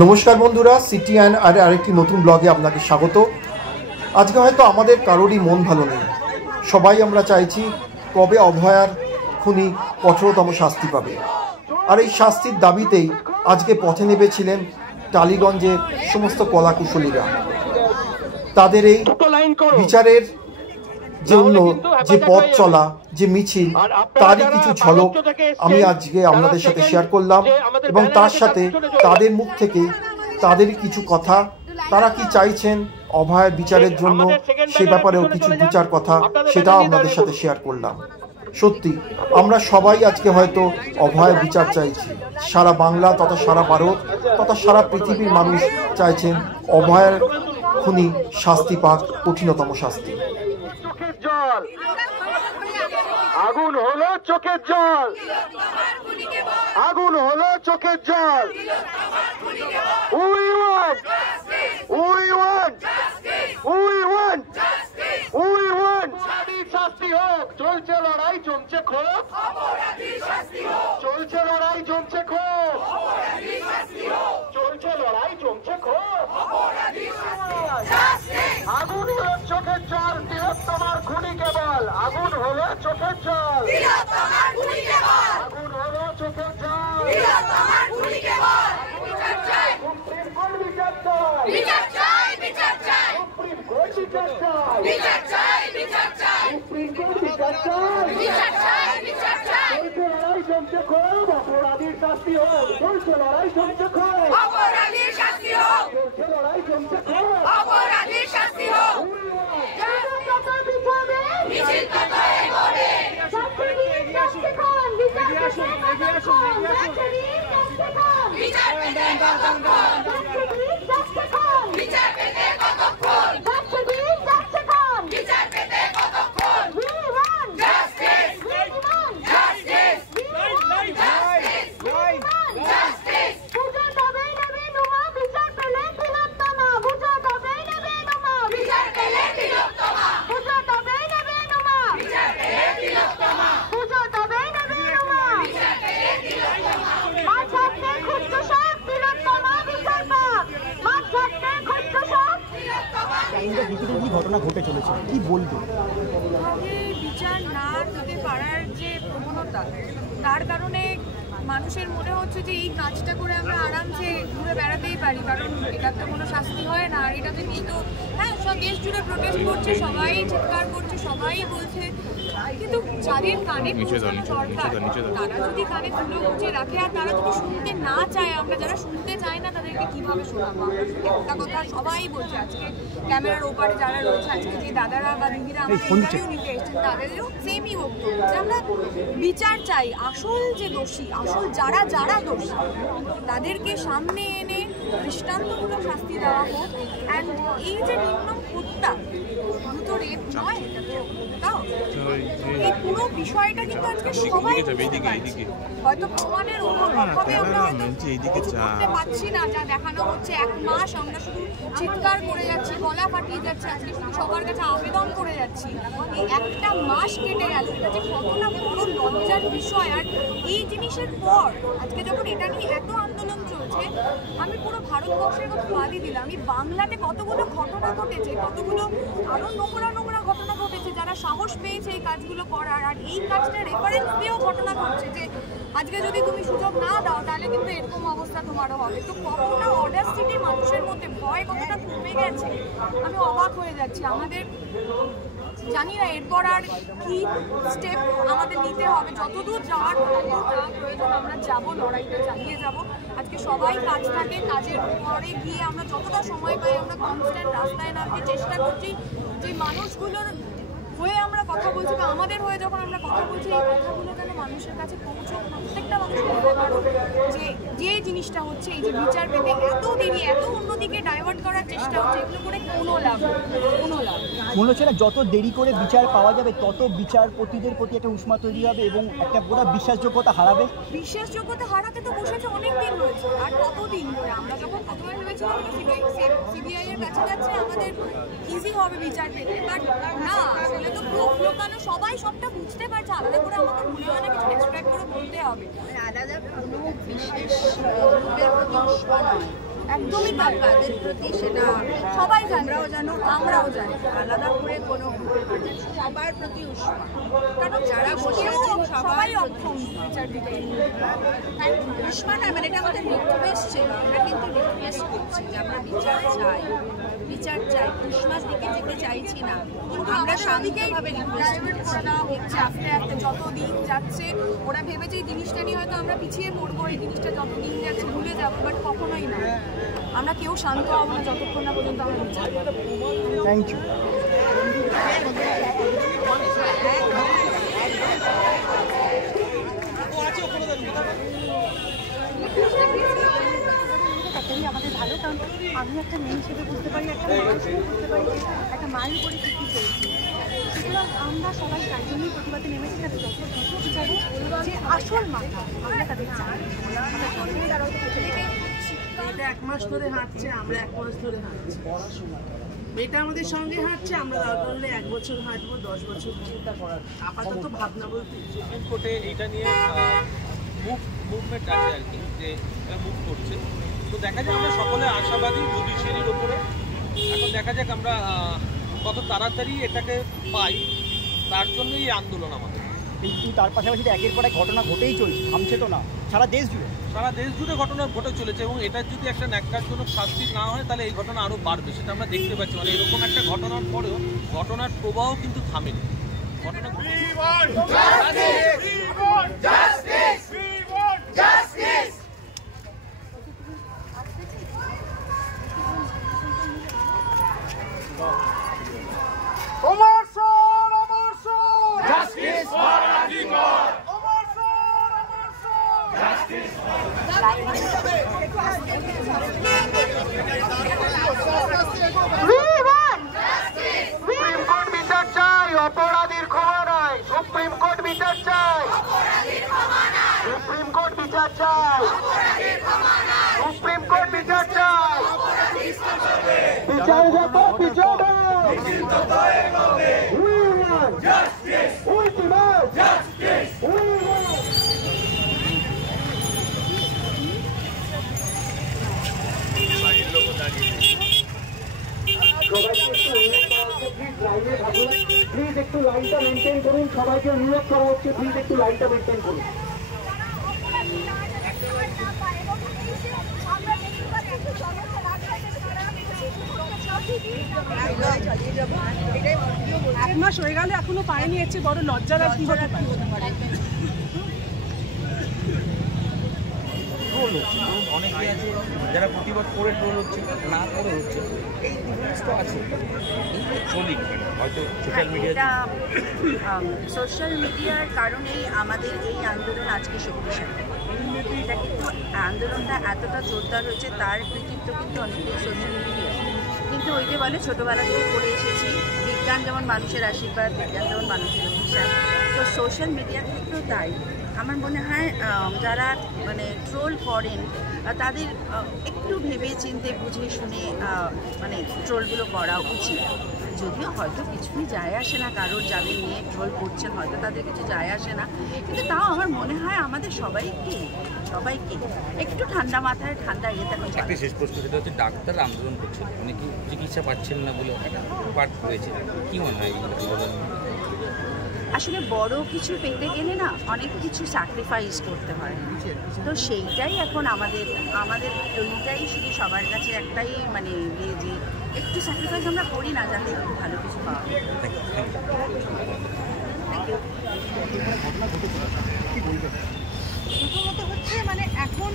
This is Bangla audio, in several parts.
নমস্কার বন্ধুরা, সিটি অ্যান্ড আরেকটি নতুন ব্লগে আপনাকে স্বাগত। আজকে হয়তো আমাদের কারোরই মন ভালো নেই। সবাই আমরা চাইছি কবে অভয়ার খুনি কঠোরতম শাস্তি পাবে। আর এই শাস্তির দাবিতেই আজকে পথে নেমেছিলেন টালিগঞ্জের সমস্ত কলাকুশলীরা। তাদের এই বিচারের জন্য যে পথ চলা, যে মিছিল, তারই কিছু ঝলক আমি আজকে আপনাদের সাথে শেয়ার করলাম, এবং তার সাথে তাদের মুখ থেকে তাদেরই কিছু কথা, তারা কি চাইছেন অভয়ের বিচারের জন্য, সে ব্যাপারেও কিছু দু চার কথা সেটাও আপনাদের সাথে শেয়ার করলাম। সত্যি আমরা সবাই আজকে হয়তো অভয়ের বিচার চাইছি। সারা বাংলা তথা সারা ভারত তথা সারা পৃথিবীর মানুষ চাইছেন অভয়ের খুনি শাস্তি পাক, কঠিনতম শাস্তি। আগুন হলো চোখের জল, আগুন হলো চোখের জল। শাস্তি হোক, চলছে লড়াই জমছে ক্ষোভ, চলছে লড়াই জমছে ক্ষোভ, চলছে লড়াই জমছে ক্ষোভ। আগুন হলো চোখের জল, তিলোত্তমার খুনি কেবল। আগুন হলো চোখের জল, আগুন হলো চোখের জল। সুপ্রিম কোর্ট বিচার চাই, বিচার চাই, বিচার চাই। সুপ্রিম কোর্ট বিচার চাই, বিচার চাই, বিচার চাই। সুপ্রিম কোর্ট বিচার চাই, বিচার চাই, বিচার চাই। চলছে লড়াই জমছে ক্ষোভ, অপরাধীর শাস্তি হোক। চলছে লড়াই জমছে ক্ষোভ, অপরাধীর শাস্তি হোক। চলছে লড়াই জমছে ক্ষোভ, অপরাধীর শাস্তি হোক। মিছিল কত এগোবে, বিচার পেতে কতক্ষণ, বিচার পেতে কতক্ষণ, বিচার পেতে কতক্ষণ। Justice, justice, justice. বুঝে তবেই নেবে নুমা, বিচার পেলে তিলোত্তমা। বুঝে তবেই নেবে নুমা, বিচার পেলে তিলোত্তমা। বুঝে তবেই নেবে নুমা, বিচার পেলে তিলোত্তমা। বুঝে তবেই নেবে নুমা, বিচার পেলে তিলোত্তমা। মাছ ছাড়তে খুঁজছো সব, তিলোত্তমা বিচার পাক। মাছ ছাড়তে খুঁজছো সব, তিলোত্তমা। কি ঘটনা ঘটে চলেছে, কি বলবো? বিচার না দিতে পারার যে প্রবণতা, তার কারণে মানুষের মনে হচ্ছে যে এই কাজটা করে আমরা আরামসে ঘুরে বেড়াতেই পারি, কারণ এটার তো কোনো শাস্তি হয় না। আর এটাতে নিয়ে তো হ্যাঁ সব দেশ জুড়ে প্রোটেস্ট করছে, সবাই চিৎকার করছে, সবাই বলছে, কিন্তু যাদের কানে দরকার তারা যদি কানে তুলে গুঁজে রাখে, আর তারা যদি শুনতে না চায়, আমরা যারা শুনতে চাই না তাদেরকে কিভাবে শোনাবো? আমরা একটা কথা সবাই বলছে, আজকে ক্যামেরার ওপারে যারা রয়েছে, আজকে যে দাদারা বা দিদিরা আমাদের ইন্টারভিউ নিতে এসেছেন, তাদেরও সেমই বক্তব্য যে আমরা বিচার চাই। আসল যে দোষী, আসল যারা যারা দোষী, তাদেরকে সামনে এনে দৃষ্টান্তমূলক শাস্তি দেওয়া হোক। অ্যান্ড এই যে নির্মম হত্যা, দ্রুত রেপ নয়, এটা তো হত্যাও। এই পুরো বিষয়টা কিন্তু আজকে সবাই হয়তো প্রমাণের অভাবে আমরা করতে পারছি না, যা দেখানো হচ্ছে। 1 মাস আমরা শুধু চিৎকার করে যাচ্ছি, গলা ফাটিয়ে যাচ্ছি, আজকে শুধু সবার কাছে আবেদন করে যাচ্ছি। এই 1টা মাস কেটে গেল, এটা যে কতটা বড় লজ্জার বিষয়। আর এই জিনিসের পর আজকে যখন এটা নিয়ে এত আন্দোলন চলছে, আমি পুরো ভারতবর্ষের কথা বাদই দিলাম, আমি বাংলাতে কতগুলো ঘটনা ঘটেছে, কতগুলো আরো নোংরা নোংরা ঘটনা ঘটেছে, যারা সাহস পেয়েছে এই কাজগুলো করার। আর এই কাজটা রেফারেন্স দিয়েও ঘটনা ঘটছে যে আজকে যদি তুমি সুযোগ না দাও তাহলে কিন্তু এরকম অবস্থা তোমারও হবে। তো কতটা অডাসিটি মানুষের মধ্যে, ভয় কতটা কমে গেছে, আমি অবাক হয়ে যাচ্ছি। আমাদের জানি না এরপর আর কি স্টেপ আমাদের নিতে হবে, যতদূর যাওয়ার প্রয়োজন আমরা যাব, লড়াইটা চালিয়ে যাব। আজকে সবাই কাজ থাকে, কাজের পরে গিয়ে আমরা যতটা সময় পাই আমরা কনস্ট্যান্ট রাস্তায় নামতে চেষ্টা করছি, যে মানুষগুলোর হয়ে আমরা কথা বলছি বা আমাদের হয়ে যখন আমরা কথা বলছি, এই কথাগুলো যেন মানুষের কাছে পৌঁছক, প্রত্যেকটা মানুষ বলতে পারো যে যে জিনিসটা হচ্ছে, এই যে বিচার পেতে এত দেরি, এত অন্যদিকে ডাইভার্ট করার চেষ্টা হচ্ছে, এগুলো করে কোনো লাভ, কোনো লাভ মনে হচ্ছে না যত দেরি করে বিচার পাওয়া যাবে তত বিচারপতিদের প্রতি একটা উষ্মা তৈরি হবে এবং একটা পুরো বিশ্বাসযোগ্যতা হারাবে। বিশ্বাসযোগ্যতা হারাতে তো বসেছে অনেক দিন হয়েছে, আর কতদিন ধরে আমরা যখন প্রথমে ভেবেছিলাম সিবিআই এর কাছে যাচ্ছে আমাদের ইজি হবে বিচার পেতে, বাট না, আসলে তো প্রুফ লোকানো, সবাই সবটা বুঝতে পারছে। আলাদা করে আমাকে মনে হয় না কিছু এক্সট্রাক্ট করে বলতে হবে, আলাদা কোনো বিশেষ গ্রুপের প্রতি উষ্মা নয়, একদমই তাই। তাদের প্রতি সেটা সবাই জানে, আমরাও জানি, আলাদা করে কোনো সবার প্রতি উষ্মা, কারণ যারা বসে আছেন সবাই অক্ষম বিচার দিতে। উষ্মা না, মানে এটা আমাদের রিকোয়েস্ট ছিল, আমরা কিন্তু রিকোয়েস্ট করছি যে আমরা বিচার চাই, উষ্মার দিকে যেতে চাইছি না, আমরা শান্তিভাবে রিকোয়েস্ট করছি। হচ্ছে আস্তে আস্তে যত দিন যাচ্ছে ওরা ভেবেছে এই জিনিসটা নিয়ে হয়তো আমরা পিছিয়ে পড়বো, এই জিনিসটা যত দিন যাচ্ছে ভুলে যাবো, বাট কখনোই না, আমরা কেউ শান্ত হবো না যতক্ষণ না পর্যন্ত আমরা বিচার পাবো। Thank you. আমাদের ভালো, কারণ আমি একটা মেয়ে হিসেবে বুঝতে পারি, একটা মা হিসেবে বুঝতে পারি একটা মায়ের উপরে কী কী চলছে। সুতরাং আমরা সবাই তাই জন্যই প্রতিবাদে নেমেছি, যাতে যত বিচারে যে আসল মাথা আমরা তাদের চাই। এটা 1 মাস ধরে হাঁটছে, আমরা 1 মাস ধরে হাঁটছি। মেয়েটা আমাদের সঙ্গে হাঁটছে, আমরা দরকার হলে 1 বছর হাঁটবো, 10 বছর চিন্তা করার আপাতত ভাবনা বলতে। সুপ্রিম কোর্টে এইটা নিয়ে মুভমেন্ট আছে আর কি, যে মুভ করছে। তো দেখা যায় আমরা সকলে আশাবাদী জুডিশিয়ারির ওপরে। এখন দেখা যাক আমরা কত তাড়াতাড়ি এটাকে পাই, তার জন্যই এই আন্দোলন আমাদের। কিন্তু তার পাশাপাশি একের পর এক ঘটনা ঘটেই চলছে, থামছে তো না, সারা দেশ জুড়ে ঘটনা ঘটে চলেছে, এবং এটা যদি একটা ন্যাক্কারজনক শাস্তি না হয় তাহলে এই ঘটনা আরও বাড়বে, সেটা আমরা দেখতে পাচ্ছি। মানে এরকম একটা ঘটনার পরেও ঘটনার প্রবাহ কিন্তু থামেনি। ঘটনা অপরাধীর ক্ষমা নয়, সুপ্রিম কোর্ট বিচার চাই, সুপ্রিম কোর্ট বিচার চাই, সুপ্রিম কোর্ট বিচার চাই, বিচার যত বিচার প্লিজ একটু লাইনটা মেনটেন করুন, সবাইকে অনুরোধ করা হচ্ছে প্লিজ একটু লাইনটা মেনটেন করুন। এক মাস হয়ে গেল এখনো পায়নি, এর চেয়ে বড় লজ্জার আর কি হতে পারে। ট্রোল হচ্ছে, অনেকে আছে যারা প্রতিবাদ করে ট্রোল হচ্ছে, না করে হচ্ছে, এই ডিফারেন্স তো আছে। চলি হয়তো সোশ্যাল মিডিয়া, সোশ্যাল মিডিয়ার কারণেই আমাদের এই আন্দোলন আজকে শক্তিশালী। এটা কিন্তু আন্দোলনটা এতটা জোরদার হয়েছে, তার কৃতিত্ব কিন্তু অনেকটাই সোশ্যাল মিডিয়া। কিন্তু ওই যে বলে ছোটোবেলা থেকে পড়ে এসেছি, বিজ্ঞান যেমন মানুষের আশীর্বাদ, বিজ্ঞান যেমন মানুষের অভিশাপ, তো সোশ্যাল মিডিয়ার ক্ষেত্রেও তাই। আমার মনে হয় যারা মানে ট্রোল করেন তাদের একটু ভেবে চিন্তে বুঝে শুনে মানে ট্রোলগুলো করা উচিত। যদিও হয়তো কিছুই যায় আসে না, কারোর যাদের নিয়ে ট্রোল করছেন হয়তো তাদের কিছু যায় আসে না, কিন্তু তাও আমার মনে হয় আমাদের সবাইকে একটু ঠান্ডা মাথায় ঠান্ডা ইয়েতে এখন। একটা শেষ প্রশ্ন, যেটা হচ্ছে ডাক্তার আন্দোলন করছেন, অনেকে চিকিৎসা পাচ্ছেন না বলে পাঠ করেছে, কি মনে হয়? আসলে বড় কিছু পেতে গেলে না অনেক কিছু স্যাক্রিফাইস করতে হয়, তো সেইটাই এখন আমাদের ওইটাই শুধু সবার কাছে একটাই মানে ইয়ে যে একটু স্যাক্রিফাইস আমরা করি না, যাতে একটু ভালো কিছু পাওয়া যায়। প্রথমত হচ্ছে মানে এখন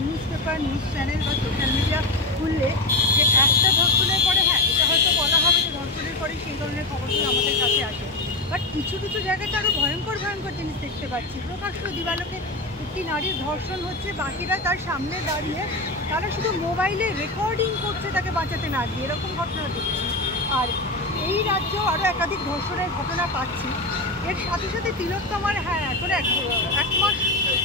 নিউজ পেপার, নিউজ চ্যানেল বা সোশ্যাল মিডিয়া খুললে যে একটা ধর্ষণের পরে, হ্যাঁ এটা হয়তো বলা হবে যে ধর্ষণের পরে সেই ধরনের খবরগুলো আমাদের কাছে আসে, বাট কিছু জায়গাতে আরও ভয়ঙ্কর জিনিস দেখতে পাচ্ছি। প্রকাশ্য দিবালোকে একটি নারীর ধর্ষণ হচ্ছে, বাকিরা তার সামনে দাঁড়িয়ে তারা শুধু মোবাইলে রেকর্ডিং করছে তাকে বাঁচাতে না দিয়ে, এরকম ঘটনা দেখছি। আর এই রাজ্যেও আরও একাধিক ধর্ষণের ঘটনা পাচ্ছি। এর সাথে সাথে তিলোত্তমার, হ্যাঁ এখন 1 মাস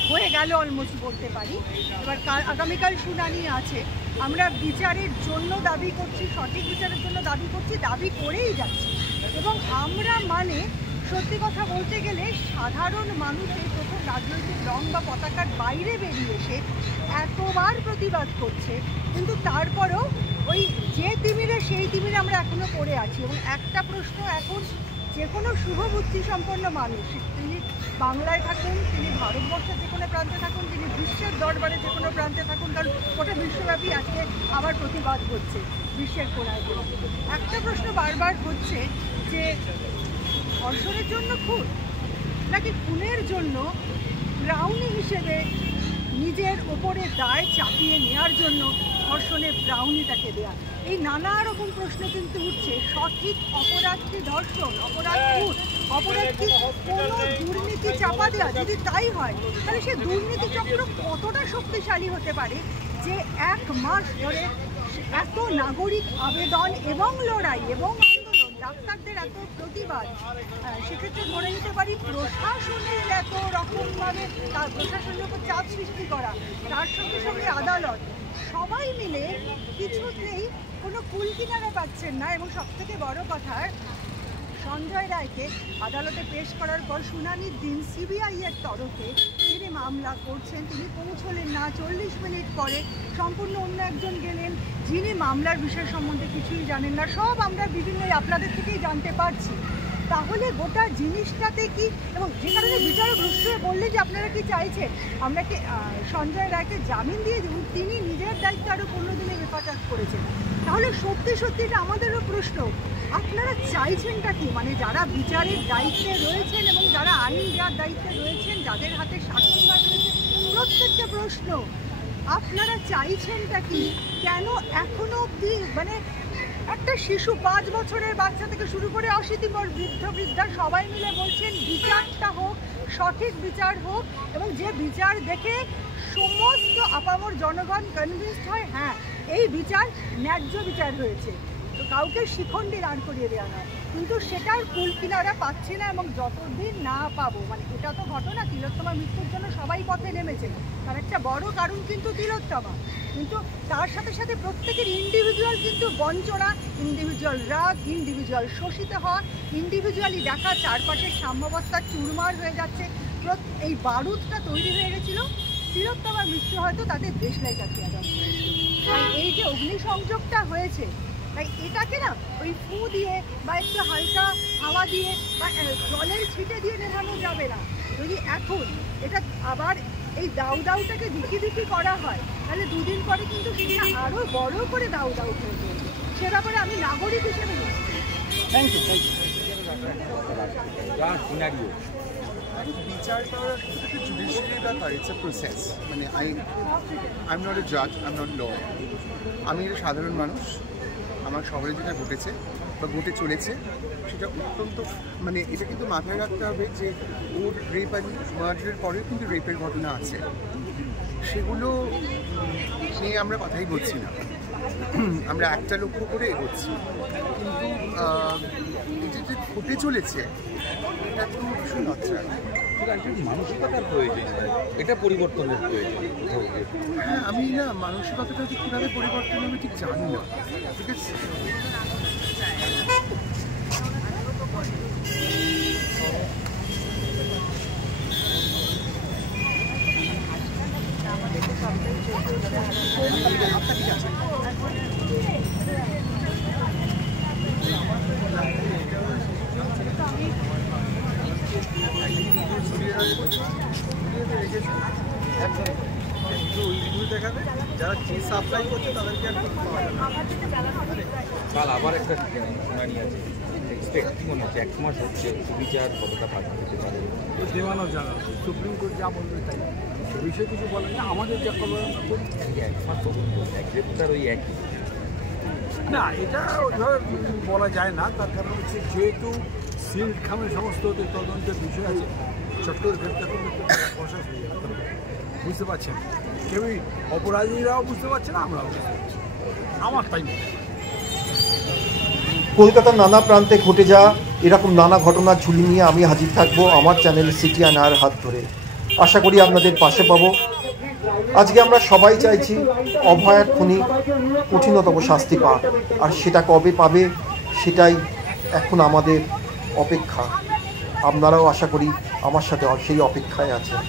হয়ে গেল অলমোস্ট বলতে পারি। এবার আগামীকাল শুনানি আছে, আমরা বিচারের জন্য দাবি করছি, সঠিক বিচারের জন্য দাবি করছি, দাবি করেই যাচ্ছি। এবং আমরা মানে সত্যি কথা বলতে গেলে সাধারণ মানুষ এই প্রথম রাজনৈতিক রং বা পতাকার বাইরে বেরিয়ে এসে এতবার প্রতিবাদ করছে, কিন্তু তারপরেও ওই যে তিমিরে সেই তিমিরে আমরা এখনও পড়ে আছি। এবং একটা প্রশ্ন এখন যে কোনো শুভবুদ্ধি সম্পন্ন মানুষ, তিনি বাংলায় থাকুন, তিনি ভারতবর্ষের যে কোনো প্রান্তে থাকুন, তিনি বিশ্বের দরবারে যে কোনো প্রান্তে থাকুন, কারণ ওটা বিশ্বব্যাপী আজকে আবার প্রতিবাদ হচ্ছে বিশ্বের কোনায় কোনায়। একটা প্রশ্ন বারবার হচ্ছে যে ধর্ষণের জন্য খুন নাকি খুনের জন্য ব্রাউনি হিসেবে নিজের ওপরে দায় চাপিয়ে নেওয়ার জন্য ধর্ষণের ব্রাউনিটাকে দেয়া। এই নানা রকম প্রশ্ন কিন্তু উঠছে। সঠিক অপরাধ কি ধর্ষণ, অপরাধ খুন, অপরাধ কি কোনো দুর্নীতি চাপা দেওয়া? যদি তাই হয় তাহলে সে দুর্নীতি চক্র কতটা শক্তিশালী হতে পারে যে 1 মাস ধরে এত নাগরিক আবেদন এবং লড়াই এবং আন্দোলন, ডাক্তারদের এত প্রতিবাদ, সেক্ষেত্রে ধরে নিতে পারি প্রশাসনের এত রকমভাবে তার প্রশাসনের উপর চাপ সৃষ্টি করা, তার সঙ্গে সঙ্গে আদালত, সবাই মিলে কিছুতেই কোনো কুল কিনারা পাচ্ছেন না। এবং সবথেকে বড় কথা, সঞ্জয় রায়কে আদালতে পেশ করার পর শুনানির দিন সিবিআই এর তরফে তিনি মামলা করছেন, তিনি পৌঁছলেন না, 40 মিনিট পরে সম্পূর্ণ অন্য একজন গেলেন যিনি মামলার বিষয় সম্বন্ধে কিছুই জানেন না। সব আমরা বিভিন্ন আপনাদের থেকেই জানতে পারছি। তাহলে গোটা জিনিসটাতে কি, এবং যে কারণে বিচারক রুষ্ট হয়ে বললেন যে আপনারা কি চাইছেন আমরা কি সঞ্জয় রায়কে জামিন দিয়ে দিন, তিনি নিজের দায়িত্ব আরও 15 দিনে হেফাজত করেছেন। তাহলে সত্যি সত্যি এটা আমাদেরও প্রশ্ন, আপনারা চাইছেনটা কি? মানে যারা বিচারের দায়িত্বে রয়েছেন এবং যারা আইন দেওয়ার দায়িত্বে রয়েছেন, যাদের হাতে শাসনভার রয়েছে, প্রত্যেকটা প্রশ্ন আপনারা চাইছেনটা কি? কেন এখনো অবধি মানে একটা শিশু 5 বছরের বাচ্চা থেকে শুরু করে 80 বৃদ্ধা সবাই মিলে বলছেন বিচারটা হোক, সঠিক বিচার হোক, এবং যে বিচার দেখে সমস্ত আপামর জনগণ কনভিন্সড হয় হ্যাঁ এই বিচার ন্যায্য বিচার হয়েছে, তো কাউকে শিখণ্ডে দাঁড় করিয়ে দেওয়া নয়। কিন্তু সেটার কুল কিনারা পাচ্ছে না, এবং যতদিন না পাবো, মানে এটা তো ঘটনা, তিলোত্তমার মৃত্যুর জন্য সবাই পথে নেমেছে, তার একটা বড় কারণ কিন্তু তিলোত্তমা, কিন্তু তার সাথে সাথে প্রত্যেকের ইন্ডিভিজুয়াল কিন্তু বঞ্চনা, ইন্ডিভিজুয়াল রাগ, ইন্ডিভিজুয়াল শোষিত হওয়া, ইন্ডিভিজুয়ালি দেখা চারপাশের সাম্যাবস্থা চুরমার হয়ে যাচ্ছে। এই বারুদটা তৈরি হয়ে গেছিলো তিলোত্তমার মৃত্যু, হয়তো তাদের দেশলাই কাটিয়ে দেওয়া। এই যে অগ্নিসংযোগটা হয়েছে, তাই এটাকে না ওই ফু দিয়ে বা একটু হালকা হাওয়া দিয়ে বা জলের ছিটে দিয়ে নেভানো যাবে না। যদি এখন এটা আবার এই দাউ দাউটাকে দিকি দিকি করা হয়, তাহলে 2 দিন পরে কিন্তু সেটা আরও বড় করে দাউ দাউ হয়ে যাবে। সে ব্যাপারে আমি নাগরিক হিসেবে থ্যাংক ইউ। বিচারটা একটা জুডিশিয়ারি ব্যাপার, ইটস এ প্রসেস। মানে আই এম নট এ জাজ, আই এম নট লয়ার, আমি একটা সাধারণ মানুষ। আমার শহরে যেটা ঘটেছে বা ঘটে চলেছে সেটা অত্যন্ত, মানে এটা কিন্তু মাথায় রাখতে হবে যে ওর রেপ আর মার্ডারের পরেও কিন্তু রেপের ঘটনা আছে, সেগুলো নিয়ে আমরা কথাই বলছি না, আমরা একটা লক্ষ্য করে এগোচ্ছি। কিন্তু এটা যে ঘটে চলেছে এটা তো ভীষণ লজ্জা। মানসিকতার প্রয়োজন, এটা পরিবর্তনের প্রয়োজন। হ্যাঁ, আমি না মানসিকতাটা যে কীভাবে পরিবর্তন হবে ঠিক জানি না, ঠিক আছে? কাল আবার একটা শুনানি আছে, কি মনে হচ্ছে 1 মাস হচ্ছে, বিচার কতটা পাঠ হতে পারে? দেওয়ানো জানা সুপ্রিম কোর্ট যা বলবে তাই, সে বিষয়ে কিছু বলেন না, আমাদের যা খবর 1 মাস তদন্ত, গ্রেপ্তার ওই একই না, এটা ওইভাবে বলা যায় না। তার কারণ হচ্ছে যেহেতু সিল্ড খামের সমস্ত তদন্তের বিষয় আছে, চট করে গ্রেপ্তার করলে প্রসেস হয়ে যাবে, বুঝতে পারছেন? কেউই অপরাধীরাও বুঝতে পারছে না, আমরাও বুঝতে পারছি, আমার তাই মনে হয়। কলকাতার নানা প্রান্তে ঘটে যাওয়া এরকম নানা ঘটনার ঝুলি নিয়ে আমি হাজির থাকবো আমার চ্যানেল সিটিএনআর হাত ধরে। আশা করি আপনাদের পাশে পাবো। আজকে আমরা সবাই চাইছি অভয়ার খুনি কঠিনতম শাস্তি পাক, আর সেটা কবে পাবে সেটাই এখন আমাদের অপেক্ষা। আপনারাও আশা করি আমার সাথে সেই অপেক্ষায় আছেন।